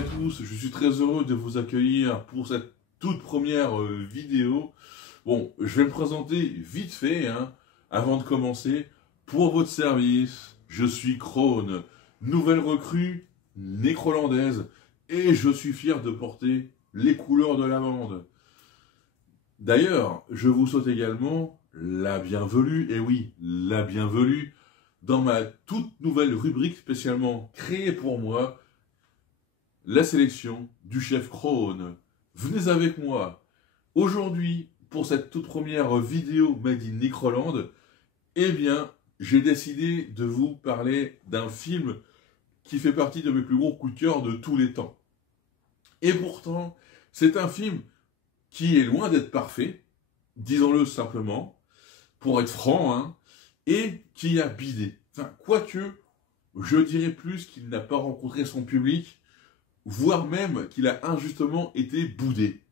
à tous, je suis très heureux de vous accueillir pour cette toute première vidéo. Bon, je vais me présenter vite fait, avant de commencer. Pour votre service, je suis Krone, nouvelle recrue nécrolandaise, et je suis fier de porter les couleurs de la bande. D'ailleurs, je vous souhaite également la bienvenue, et oui, la bienvenue, dans ma toute nouvelle rubrique spécialement créée pour moi, la sélection du chef Krone. Venez avec moi. Aujourd'hui, pour cette toute première vidéo Made in Necroland, eh bien, j'ai décidé de vous parler d'un film qui fait partie de mes plus gros coups de cœur de tous les temps. Et pourtant, c'est un film qui est loin d'être parfait, disons-le simplement, pour être franc, et qui a bidé. Enfin, quoique, je dirais plus qu'il n'a pas rencontré son public, voire même qu'il a injustement été boudé.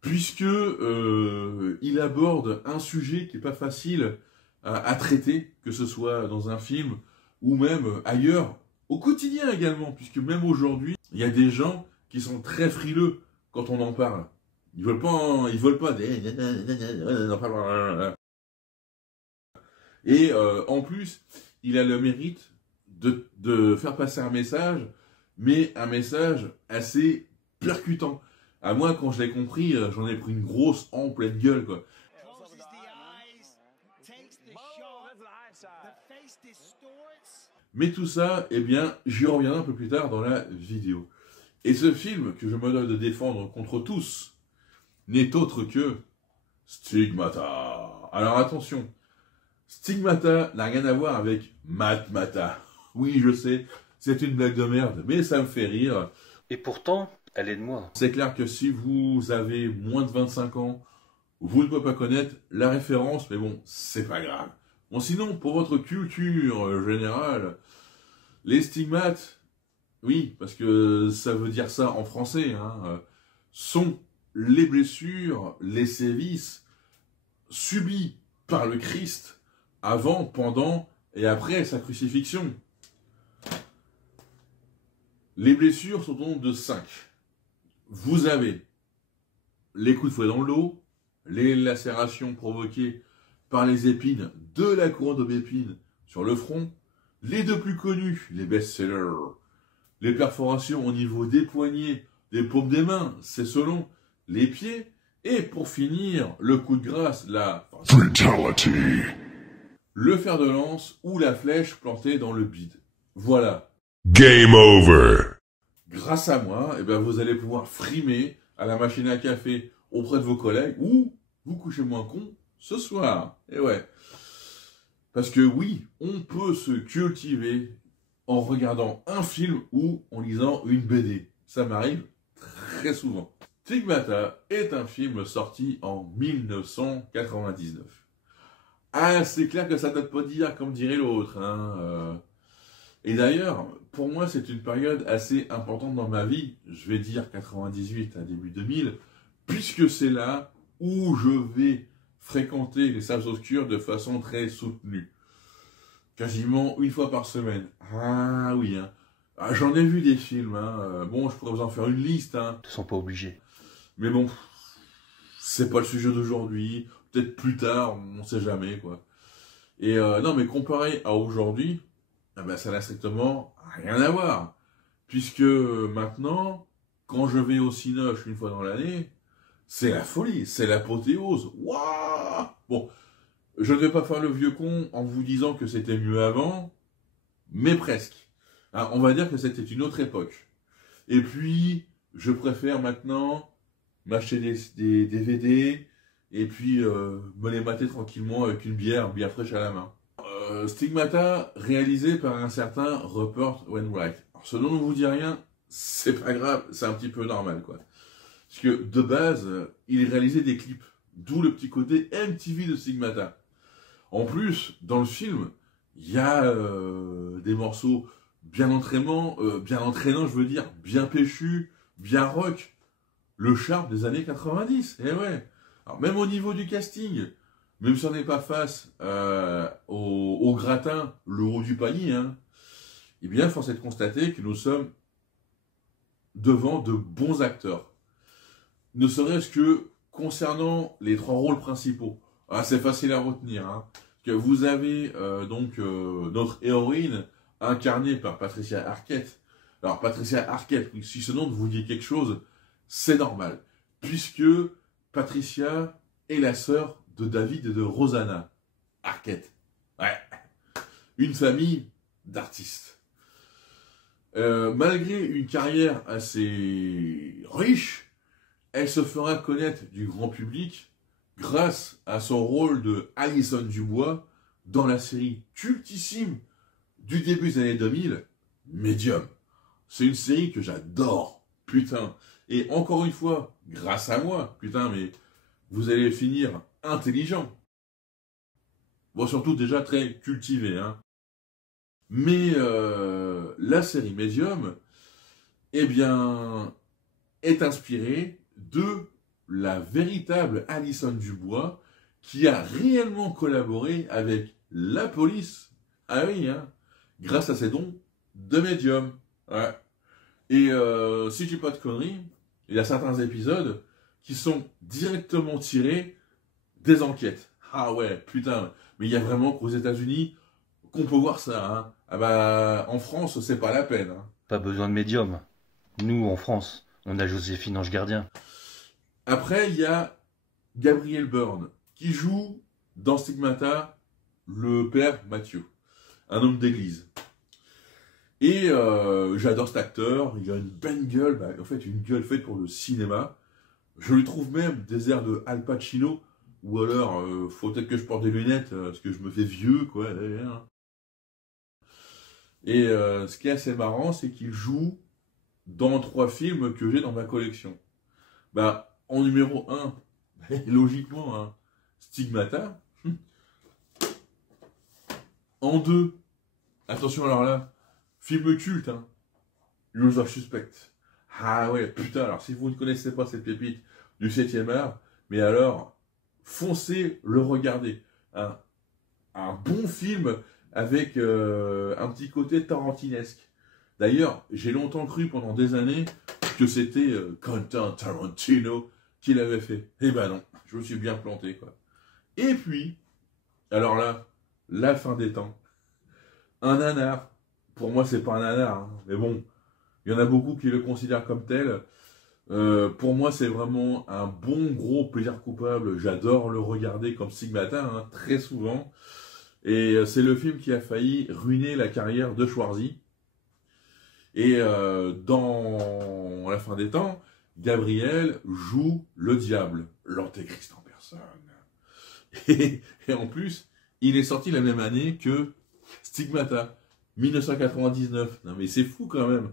Puisque il aborde un sujet qui n'est pas facile à traiter, que ce soit dans un film ou même ailleurs, au quotidien également, puisque même aujourd'hui, il y a des gens qui sont très frileux quand on en parle. Ils veulent pas et en plus, il a le mérite de faire passer un message, mais un message assez percutant. À moi, quand je l'ai compris, j'en ai pris une grosse en pleine gueule, quoi. Mais tout ça, eh bien, j'y reviendrai un peu plus tard dans la vidéo. Et ce film que je me dois de défendre contre tous n'est autre que Stigmata. Alors attention, Stigmata n'a rien à voir avec Matmata. Oui, je sais, c'est une blague de merde, mais ça me fait rire. Et pourtant, elle est de moi. C'est clair que si vous avez moins de 25 ans, vous ne pouvez pas connaître la référence, mais bon, c'est pas grave. Bon, sinon, pour votre culture générale, les stigmates, oui, parce que ça veut dire ça en français, sont les blessures, les sévices subis par le Christ avant, pendant et après sa crucifixion. Les blessures sont donc de 5. Vous avez les coups de fouet dans le dos, les lacérations provoquées par les épines de la couronne d'aubépine sur le front, les deux plus connus, les best-sellers, les perforations au niveau des poignets, des paumes des mains, c'est selon, les pieds, et pour finir, le coup de grâce, la fatality, le fer de lance ou la flèche plantée dans le bide. Voilà. Game over. Grâce à moi, eh ben, vous allez pouvoir frimer à la machine à café auprès de vos collègues ou vous couchez moins con ce soir. Et ouais. Parce que oui, on peut se cultiver en regardant un film ou en lisant une BD. Ça m'arrive très souvent. Stigmata est un film sorti en 1999. Ah, c'est clair que ça date pas d'hier, comme dirait l'autre. Et d'ailleurs, pour moi, c'est une période assez importante dans ma vie. Je vais dire 98 à début 2000, puisque c'est là où je vais fréquenter les salles obscures de façon très soutenue. Quasiment une fois par semaine. Ah oui, j'en ai vu des films, bon, je pourrais vous en faire une liste, Ils ne sont pas obligés. Mais bon, c'est pas le sujet d'aujourd'hui. Peut-être plus tard, on sait jamais, quoi. Et non, mais comparé à aujourd'hui, ça n'a strictement rien à voir. Puisque maintenant, quand je vais au Cinoche une fois dans l'année, c'est la folie, c'est l'apothéose. Waouh! Bon, je ne vais pas faire le vieux con en vous disant que c'était mieux avant, mais presque. On va dire que c'était une autre époque. Et puis, je préfère maintenant m'acheter des DVD et puis me les mater tranquillement avec une bière fraîche à la main. Stigmata, réalisé par un certain Rupert Wainwright. Alors, ce nom ne vous dit rien, c'est pas grave, c'est un petit peu normal, quoi. Parce que, de base, il réalisait des clips, d'où le petit côté MTV de Stigmata. En plus, dans le film, il y a des morceaux bien entraînants, je veux dire, bien péchus, bien rock. Le charme des années 90, et ouais. Alors, même au niveau du casting, même si on n'est pas face au gratin, le haut du panier, eh bien, force est de constater que nous sommes devant de bons acteurs. Ne serait-ce que concernant les 3 rôles principaux. Ah, c'est facile à retenir. Hein, que vous avez notre héroïne incarnée par Patricia Arquette. Alors Patricia Arquette, si ce nom vous dit quelque chose, c'est normal. Puisque Patricia est la sœur de David et de Rosanna Arquette. Ouais. Une famille d'artistes. Malgré une carrière assez riche, elle se fera connaître du grand public grâce à son rôle de Alison Dubois dans la série cultissime du début des années 2000, Medium. C'est une série que j'adore, putain. Et encore une fois, grâce à moi, putain, mais vous allez finir intelligent. Bon, surtout déjà très cultivé, hein. Mais la série Medium, eh bien, est inspirée de la véritable Alison Dubois qui a réellement collaboré avec la police. Ah oui, hein, grâce à ses dons de médium. Ouais. Et si je dis pas de conneries, il y a certains épisodes qui sont directement tirés des enquêtes. Ah ouais, putain. Mais il y a vraiment qu'aux États-Unis qu'on peut voir ça. Hein. Ah bah, en France, c'est pas la peine. Hein. Pas besoin de médium. Nous, en France, on a Joséphine Ange Gardien. Après, il y a Gabriel Byrne, qui joue dans Stigmata le père Mathieu, un homme d'église. Et j'adore cet acteur, il a une belle gueule, en fait une gueule faite pour le cinéma. Je lui trouve même des airs de Al Pacino, ou alors, faut peut-être que je porte des lunettes, parce que je me fais vieux, quoi. Et ce qui est assez marrant, c'est qu'il joue dans 3 films que j'ai dans ma collection. Bah, en numéro 1, logiquement, hein, Stigmata. En 2, attention alors là, film culte, hein, Usual Suspect. Ah ouais, putain, alors si vous ne connaissez pas cette pépite du 7e art, mais alors, foncez le regarder. Un bon film avec un petit côté tarantinesque. D'ailleurs, j'ai longtemps cru pendant des années que c'était Quentin Tarantino qui l'avait fait. Eh ben non, je me suis bien planté, quoi. Et puis, alors là, la fin des temps. Un nanar. Pour moi, c'est pas un nanar, hein, mais bon, il y en a beaucoup qui le considèrent comme tel. Pour moi, c'est vraiment un bon gros plaisir coupable. J'adore le regarder comme Stigmata, hein, très souvent. Et c'est le film qui a failli ruiner la carrière de Schwarzy. Et dans La fin des temps, Gabriel joue le diable, l'antéchrist en personne. Et en plus, il est sorti la même année que Stigmata, 1999. Non mais c'est fou quand même.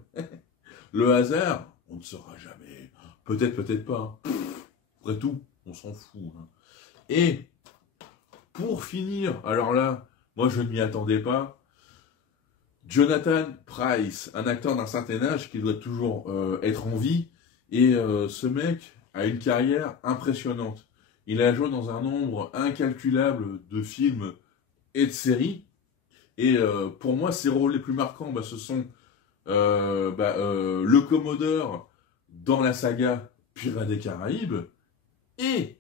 Le hasard, on ne saura jamais. Peut-être, peut-être pas. Après tout, on s'en fout. Hein. Et pour finir, alors là, moi je ne m'y attendais pas. Jonathan Pryce, un acteur d'un certain âge qui doit toujours être en vie. Et ce mec a une carrière impressionnante. Il a joué dans un nombre incalculable de films et de séries. Et pour moi, ses rôles les plus marquants, ce sont le Commodore dans la saga Pirates des Caraïbes et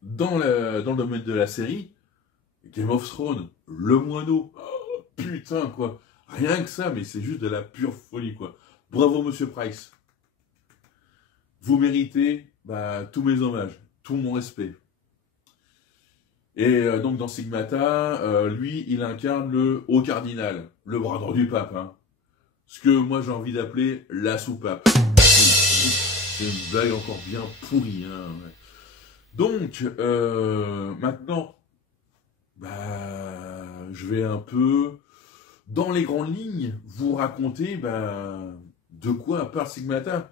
dans le domaine de la série Game of Thrones, le moineau. Oh, putain, quoi. Rien que ça, mais c'est juste de la pure folie, quoi. Bravo, monsieur Price. Vous méritez tous mes hommages, tout mon respect. Et donc dans Stigmata, lui, il incarne le haut cardinal, le bras droit du pape. Hein. Ce que moi j'ai envie d'appeler la soupape. C'est une blague encore bien pourrie. Hein, ouais. Donc, maintenant, je vais un peu, dans les grandes lignes, vous raconter de quoi parle Stigmata.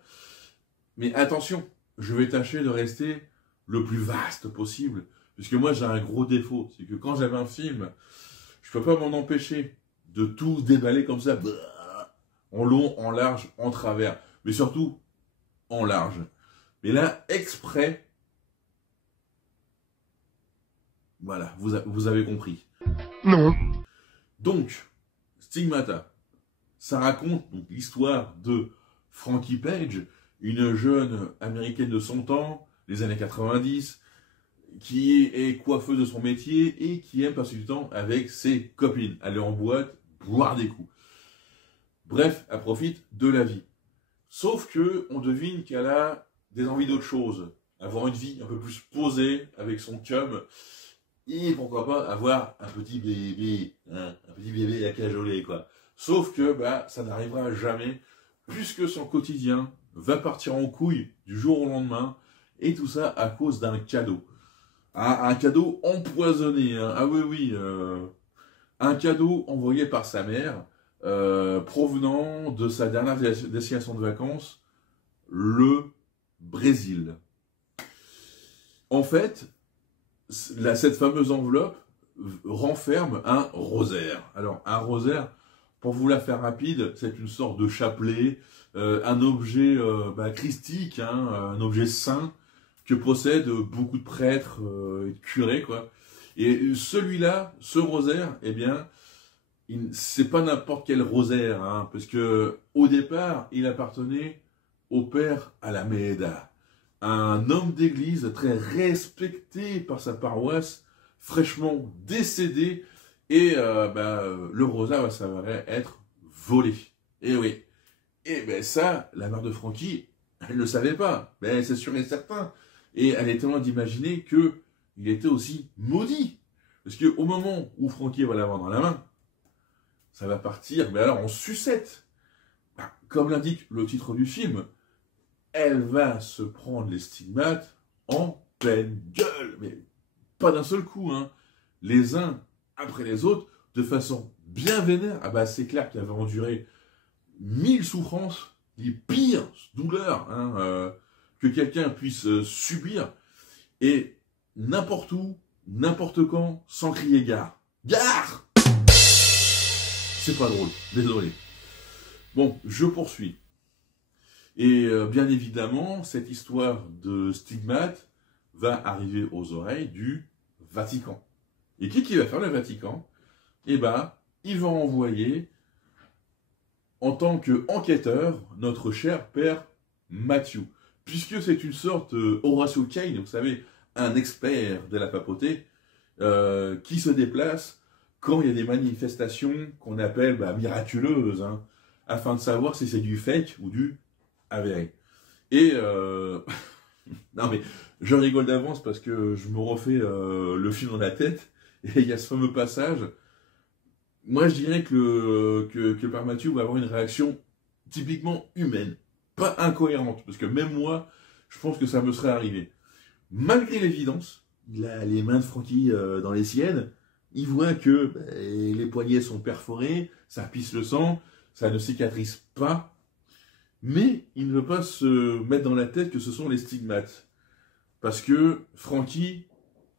Mais attention, je vais tâcher de rester le plus vaste possible. Puisque moi, j'ai un gros défaut. C'est que quand j'avais un film, je peux pas m'en empêcher de tout déballer comme ça. En long, en large, en travers. Mais surtout, en large. Mais là, exprès, voilà, vous avez compris. Non. Donc, Stigmata, ça raconte l'histoire de Frankie Page, une jeune américaine de son temps, les années 90, qui est coiffeuse de son métier et qui aime passer du temps avec ses copines, aller en boîte, boire des coups. Bref, elle profite de la vie. Sauf que on devine qu'elle a des envies d'autre chose, avoir une vie un peu plus posée avec son chum, et pourquoi pas avoir un petit bébé, hein, un petit bébé à cajoler, quoi. Sauf que ça n'arrivera jamais, puisque son quotidien va partir en couille du jour au lendemain, et tout ça à cause d'un cadeau. Un cadeau empoisonné, hein. Ah oui, un cadeau envoyé par sa mère, provenant de sa dernière destination de vacances, le Brésil. En fait, cette fameuse enveloppe renferme un rosaire. Alors, un rosaire, pour vous la faire rapide, c'est une sorte de chapelet, un objet christique, hein, un objet saint, que possèdent beaucoup de prêtres et de curés, quoi. Et celui-là, ce rosaire, eh bien, c'est pas n'importe quel rosaire, hein, parce que au départ, il appartenait au père Alameda, un homme d'église très respecté par sa paroisse, fraîchement décédé, et le rosaire va s'avérer être volé. Et oui. Et ça, la mère de Frankie, elle ne le savait pas, mais c'est sûr et certain. Et elle était loin d'imaginer que il était aussi maudit. Parce qu'au moment où Frankie va l'avoir dans la main, ça va partir, mais alors en sucette. Comme l'indique le titre du film, elle va se prendre les stigmates en pleine gueule. Mais pas d'un seul coup, hein. Les uns après les autres, de façon bien vénère. C'est clair qu'elle va endurer 1000 souffrances, les pires douleurs, hein, que quelqu'un puisse subir, et n'importe où, n'importe quand, sans crier gare. Gare! C'est pas drôle, désolé. Bon, je poursuis. Et bien évidemment, cette histoire de stigmate va arriver aux oreilles du Vatican. Et qui va faire le Vatican? Il va envoyer, en tant qu'enquêteur, notre cher père Matthew. Puisque c'est une sorte Horatio Caine, vous savez, un expert de la papauté, qui se déplace quand il y a des manifestations qu'on appelle miraculeuses, hein, afin de savoir si c'est du fake ou du avéré. Et non mais je rigole d'avance parce que je me refais le film dans la tête, et il y a ce fameux passage. Moi je dirais que le père Matthew va avoir une réaction typiquement humaine, pas incohérente, parce que même moi, je pense que ça me serait arrivé. Malgré l'évidence, il a les mains de Frankie dans les siennes, il voit que les poignets sont perforés, ça pisse le sang, ça ne cicatrise pas, mais il ne veut pas se mettre dans la tête que ce sont les stigmates, parce que Frankie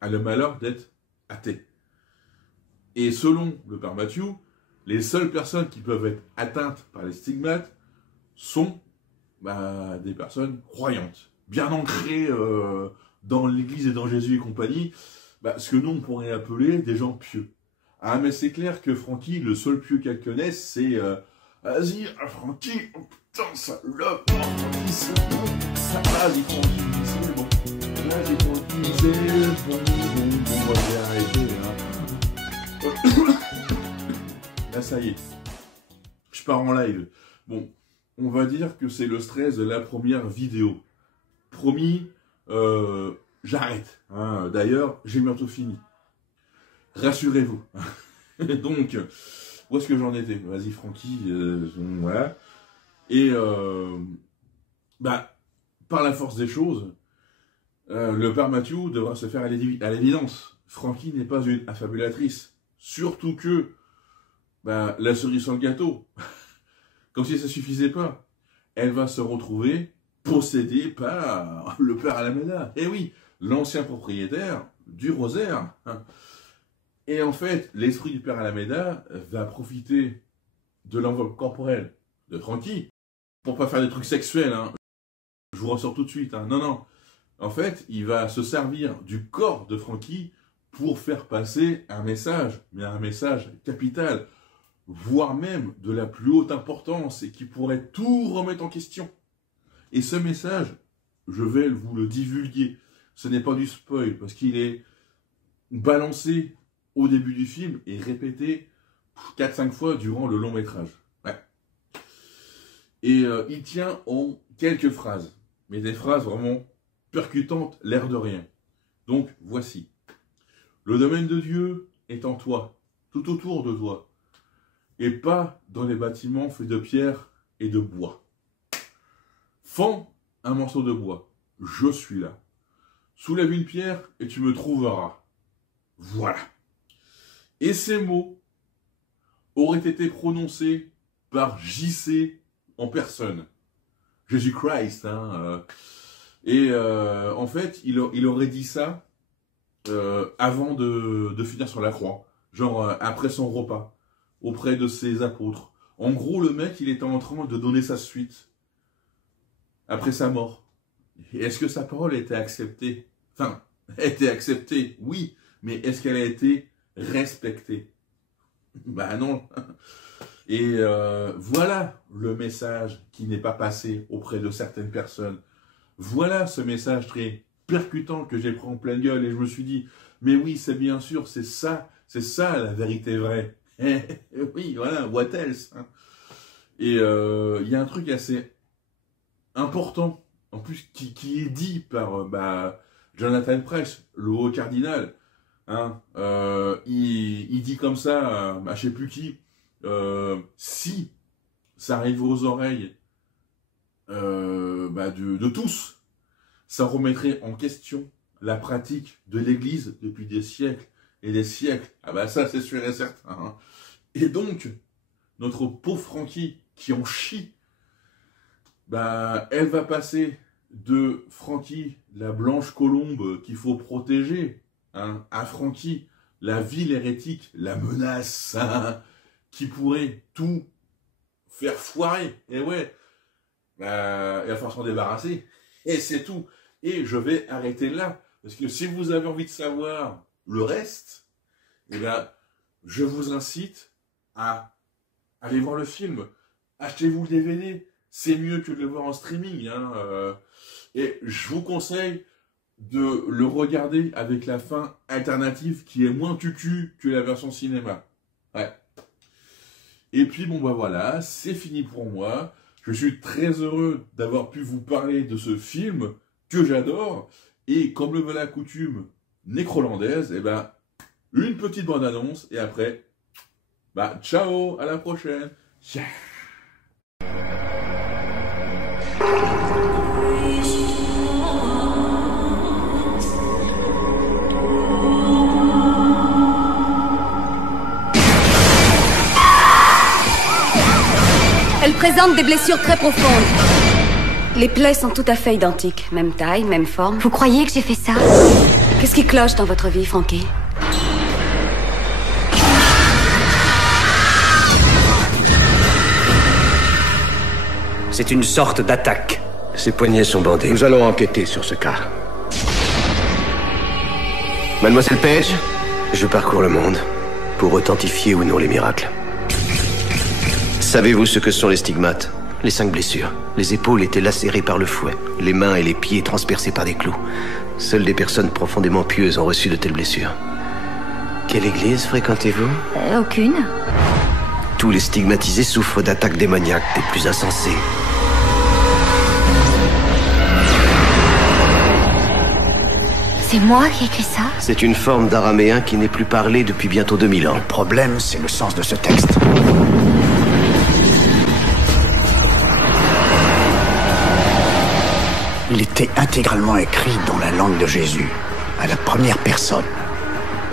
a le malheur d'être athée. Et selon le père Matthew, les seules personnes qui peuvent être atteintes par les stigmates sont des personnes croyantes, bien ancrées dans l'Église et dans Jésus et compagnie, ce que nous on pourrait appeler des gens pieux. Ah mais c'est clair que Frankie, le seul pieux qu'elle connaisse, c'est vas-y Frankie, oh putain salope, Frankie c'est bon, ça vas-y Frankie, c'est bon, vas-y Frankie, c'est bon, on va bien arrêter, hein. Là ça y est, je pars en live. Bon, on va dire que c'est le stress de la première vidéo. Promis, j'arrête. Hein. D'ailleurs, j'ai bientôt fini. Rassurez-vous. Donc, où est-ce que j'en étais? Vas-y, Francky. Voilà. Et, par la force des choses, le père Matthew devra se faire à l'évidence. Francky n'est pas une affabulatrice. Surtout que, la cerise sur le gâteau, comme si ça suffisait pas, elle va se retrouver possédée par le père Alameda. Et oui, l'ancien propriétaire du rosaire. Et en fait, l'esprit du père Alameda va profiter de l'enveloppe corporelle de Frankie pour pas faire des trucs sexuels. Hein. Je vous ressors tout de suite. Hein. Non. En fait, il va se servir du corps de Frankie pour faire passer un message, mais un message capital. voire même de la plus haute importance et qui pourrait tout remettre en question. Et ce message, je vais vous le divulguer. Ce n'est pas du spoil, parce qu'il est balancé au début du film et répété 4-5 fois durant le long métrage. Ouais. Et il tient en quelques phrases, mais des phrases vraiment percutantes, l'air de rien. Donc, voici. Le domaine de Dieu est en toi, tout autour de toi, et pas dans les bâtiments faits de pierre et de bois. Fends un morceau de bois, je suis là. Soulève une pierre et tu me trouveras. Voilà. Et ces mots auraient été prononcés par JC en personne. Jésus-Christ, hein. En fait, il aurait dit ça avant de finir sur la croix. Genre après son repas, auprès de ses apôtres. En gros, le mec, il était en train de donner sa suite. Après sa mort. Est-ce que sa parole a été acceptée? Enfin, a été acceptée, oui. Mais est-ce qu'elle a été respectée? Bah non. Et voilà le message qui n'est pas passé auprès de certaines personnes. Voilà ce message très percutant que j'ai pris en pleine gueule et je me suis dit, mais oui, c'est bien sûr, c'est ça la vérité vraie. Oui, voilà, what else, hein. Et il y a un truc assez important, en plus, qui est dit par Jonathan Pryce, le haut cardinal. Hein, il dit comme ça, je sais plus qui, si ça arrive aux oreilles de tous, ça remettrait en question la pratique de l'Église depuis des siècles et des siècles. Ah bah ça c'est sûr et certain. Hein. Et donc, notre pauvre Frankie qui en chie, elle va passer de Frankie, la blanche colombe qu'il faut protéger, hein, à Frankie, la ville hérétique, la menace, hein, qui pourrait tout faire foirer. Et ouais, il va falloir s'en débarrasser. Et c'est tout. Et je vais arrêter là. Parce que si vous avez envie de savoir le reste, je vous incite à aller voir le film. Achetez-vous le DVD. C'est mieux que de le voir en streaming. Hein, et je vous conseille de le regarder avec la fin alternative qui est moins tutu que la version cinéma. Ouais. Et puis voilà, c'est fini pour moi. Je suis très heureux d'avoir pu vous parler de ce film que j'adore. Et comme le veut la coutume nécrolandaise, une petite bande-annonce et après, ciao, à la prochaine. Ciao. Elle présente des blessures très profondes. Les plaies sont tout à fait identiques. Même taille, même forme. Vous croyez que j'ai fait ça? Qu'est-ce qui cloche dans votre vie, Frankie? C'est une sorte d'attaque. Ses poignets sont bandés. Nous allons enquêter sur ce cas. Mademoiselle Page, je parcours le monde pour authentifier ou non les miracles. Savez-vous ce que sont les stigmates? Les 5 blessures. Les épaules étaient lacérées par le fouet, les mains et les pieds transpercés par des clous. Seules des personnes profondément pieuses ont reçu de telles blessures. Quelle église fréquentez-vous? Aucune. Tous les stigmatisés souffrent d'attaques démoniaques des plus insensées. C'est moi qui ai écrit ça? C'est une forme d'araméen qui n'est plus parlée depuis bientôt 2000 ans. Le problème, c'est le sens de ce texte. Il était intégralement écrit dans la langue de Jésus, à la première personne.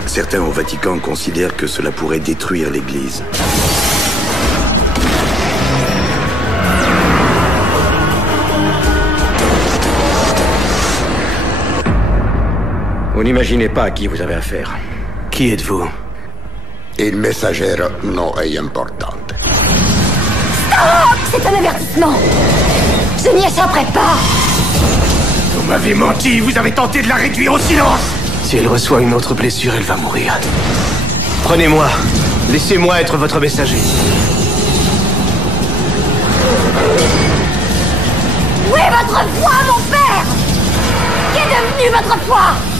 Certains au Vatican considèrent que cela pourrait détruire l'Église. Vous n'imaginez pas à qui vous avez affaire. Qui êtes-vous? Il messaggero non è importante. Stop! C'est un avertissement! Je n'y échapperai pas! Vous m'avez menti, vous avez tenté de la réduire au silence! Si elle reçoit une autre blessure, elle va mourir. Prenez-moi. Laissez-moi être votre messager. Où est votre foi, mon père? Qu'est devenu votre foi?